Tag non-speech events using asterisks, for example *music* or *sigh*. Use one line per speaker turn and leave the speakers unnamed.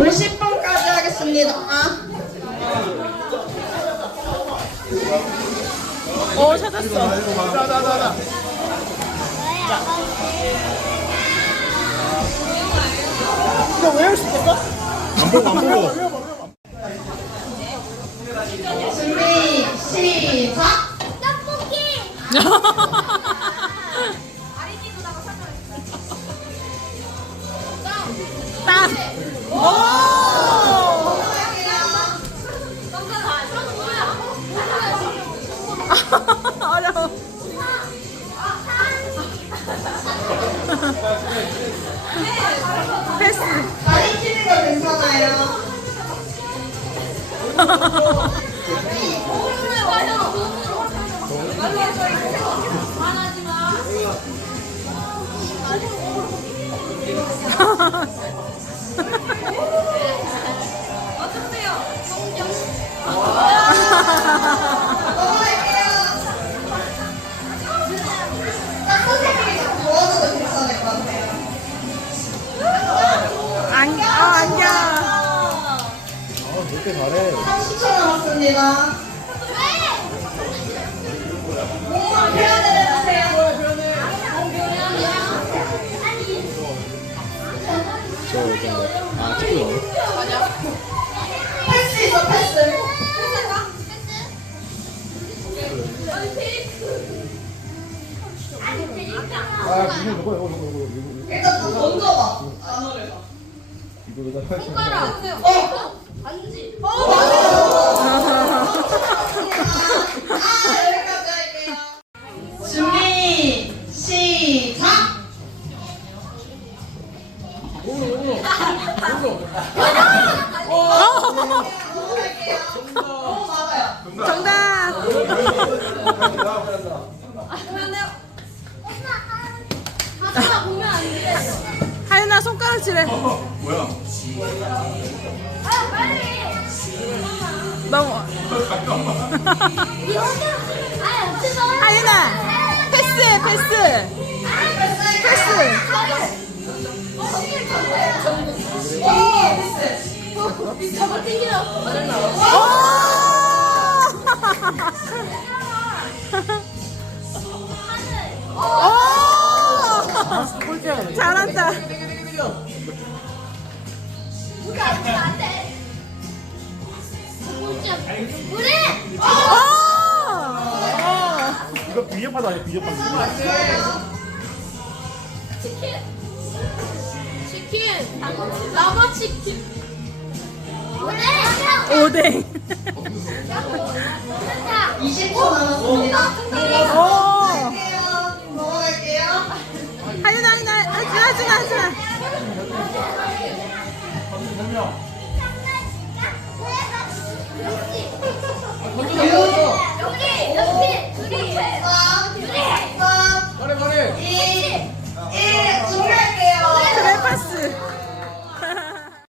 50분까지 하겠습니다.
어 찾았어.
자자자자. 이거 외울 수 있겠어? 안 보고 안 보고.
준비, 시작!
딱. *laughs* 어려워. *laughs* 패스.
가리키는 거 괜찮아요. 딱
이렇게 잘해?
30초 남았습니다. 몸으로 표현을 해주세요.
저, 저, 아, 찍고 있네.
패스 있어, 패스.
아, 이거, 이거, 이거, 이거, 이거, 이거.
일단 좀 던져봐. 단어를.
이거 내가 할수 있는
어! 아, 여기까지 할게요. 준비, 시작! 어, 맞아요.
정답.
하지마 보면 안 돼.
손가락질해.
뭐야?
아 빨리.
너무.
이거 아 없지 마.
하윤아 패스해 패스. 패스.
저거!
오! 잘한다.
우리 안 돼, 안 돼. 우리.
오!
이거 비협하다 아니야, 비협하다.
치킨. 치킨. 라마 치킨. 우리.
오뎅.
20초 남았습니다.
오!
넘어갈게요. 넘어갈게요.
하윤아 하윤아 하지 마 하지 마 하지 마.
명